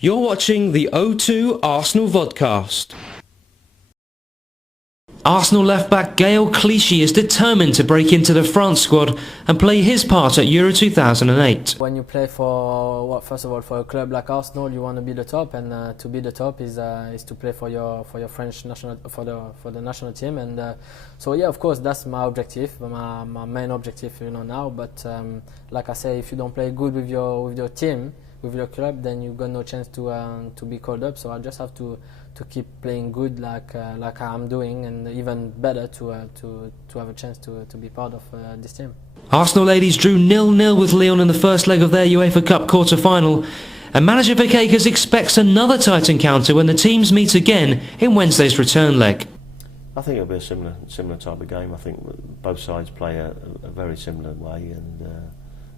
You're watching the O2 Arsenal Vodcast. Arsenal left-back Gaël Clichy is determined to break into the France squad and play his part at Euro 2008. When you play for, first of all, for a club like Arsenal, you want to be the top, and to be the top is to play for your French national for the national team, and so yeah, of course that's my objective, my main objective, now. But like I say, if you don't play good with your team, with your club, then you've got no chance to be called up. So I just have to keep playing good like I'm doing, and even better to have a chance to be part of this team. Arsenal ladies drew 0-0 with Lyon in the first leg of their UEFA Cup quarter-final, and manager Vakakis expects another tight encounter when the teams meet again in Wednesday's return leg. I think it'll be a similar type of game. I think both sides play a very similar way, and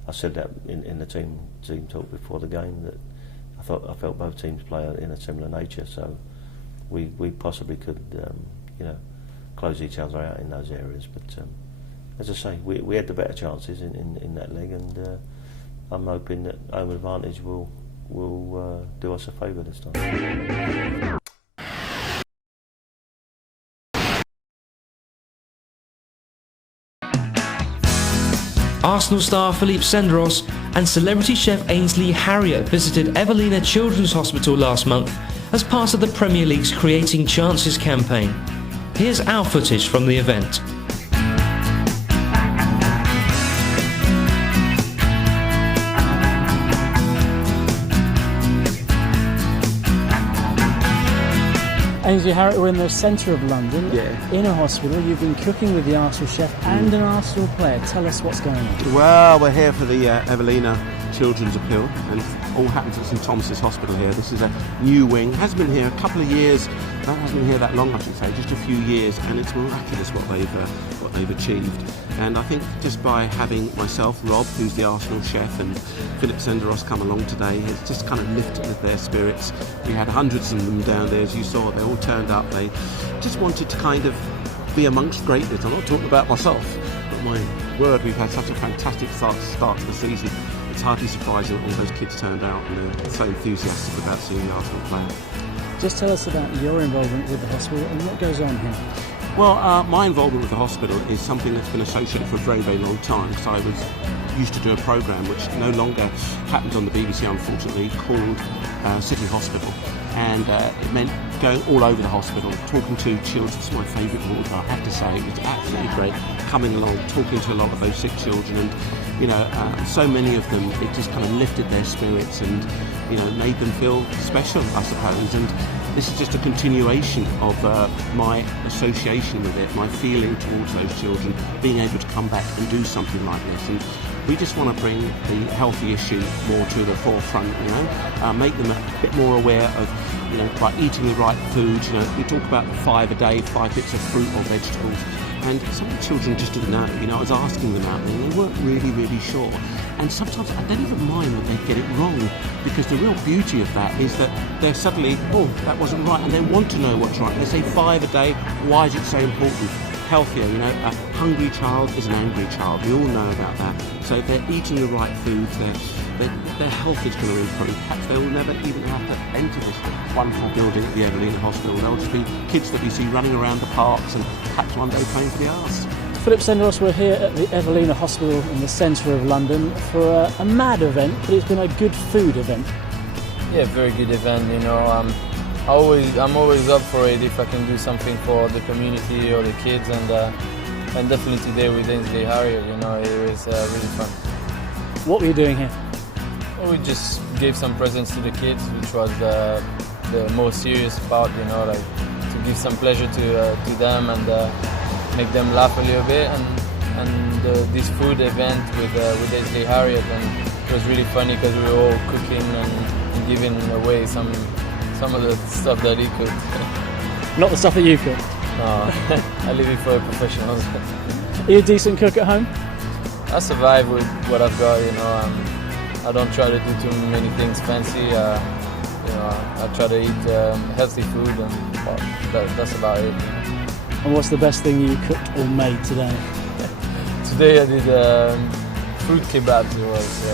I said that in the team talk before the game, that I felt both teams play in a similar nature. So we possibly could close each other out in those areas. But as I say, we had the better chances in that leg, and I'm hoping that home advantage will do us a favour this time. Arsenal star Philippe Senderos and celebrity chef Ainsley Harriott visited Evelina Children's Hospital last month as part of the Premier League's Creating Chances campaign. Here's our footage from the event. Ainsley Harriott, we're in the centre of London, in a hospital. You've been cooking with the Arsenal chef and an Arsenal player. Tell us what's going on. Well, we're here for the Evelina Children's Appeal, and all happens at St Thomas's Hospital here. This is a new wing. Hasn't been here a couple of years. Hasn't been here that long, I should say, just a few years, and it's miraculous what they've achieved. And I think just by having myself, Rob, who's the Arsenal chef, and Philip Senderos come along today, it's just kind of lifted their spirits. We had hundreds of them down there, as you saw. They all turned up. They just wanted to kind of be amongst greatness. I'm not talking about myself, but my word, we've had such a fantastic start to the season. It's hardly surprising that all those kids turned out and they're so enthusiastic about seeing the Arsenal player. Just tell us about your involvement with the hospital and what goes on here. Well, my involvement with the hospital is something that's been associated for a very, very long time, because I was used to do a programme which no longer happens on the BBC, unfortunately, called City Hospital, and it meant going all over the hospital, talking to children. It's my favourite of all time, I have to say. It was absolutely great coming along, talking to a lot of those sick children, and so many of them, it just kind of lifted their spirits and made them feel special, I suppose. And this is just a continuation of my association with it, my feeling towards those children, being able to come back and do something like this. And we just want to bring the healthy issue more to the forefront, make them a bit more aware of, by eating the right food. We talk about 5 a day, 5 bits of fruit or vegetables. And some of the children just didn't know. I was asking them out there, and they weren't really, really sure. And sometimes I don't even mind when they get it wrong, because the real beauty of that is that they're suddenly, that wasn't right, and they want to know what's right. They say 5 a day, why is it so important? Healthier, a hungry child is an angry child. We all know about that. So if they're eating the right foods, their health is going to improve. Perhaps they will never even have to enter this wonderful building at the Evelina Hospital. They'll just be kids that we see running around the parks and perhaps one day playing for the Arse. Philip Senderos, we're here at the Evelina Hospital in the centre of London for a mad event, but it's been a good food event. Yeah, very good event. I'm always up for it if I can do something for the community or the kids, and definitely today with Ainsley Harriott, it was really fun. What were you doing here? Well, we just gave some presents to the kids, which was the most serious part, to give some pleasure to them and make them laugh a little bit, and this food event with Ainsley Harriott, and it was really funny because we were all cooking and giving away some of the stuff that he cooked. Not the stuff that you cook? No, I leave it for the professionals. Are you a decent cook at home? I survive with what I've got, I don't try to do too many things fancy. I try to eat healthy food, and that's about it. And what's the best thing you cooked or made today? Today I did fruit kebabs. It was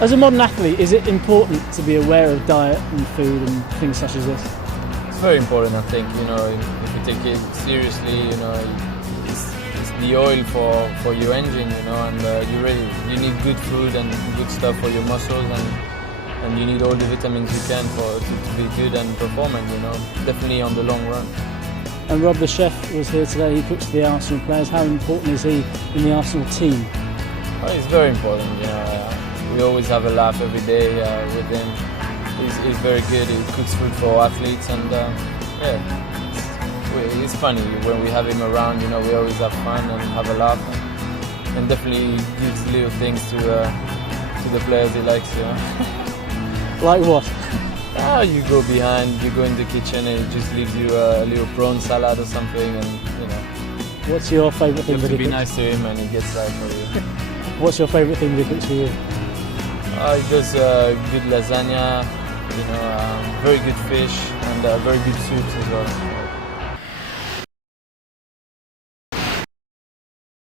As a modern athlete, is it important to be aware of diet and food and things such as this? It's very important, I think. You know, if you take it seriously, you know, it's the oil for your engine. You know, and you need good food and good stuff for your muscles, and you need all the vitamins you can to be good and performant. You know, definitely on the long run. And Rob, the chef, was here today. He cooks for the Arsenal players. How important is he in the Arsenal team? Well, it's very important. You know, we always have a laugh every day with him. He's very good. He cooks food for athletes, and it's funny when we have him around. You know, we always have fun and have a laugh, and definitely gives little things to the players he likes. You know. Like what? You go behind, you go in the kitchen, and he just leaves you a little prawn salad or something, and you know. What's your favourite thing You that have he to be cooks? nice to him, and he gets that for you. What's your favourite thing that he cooks for you? He does good lasagna, you know, very good fish, and very good soups as well.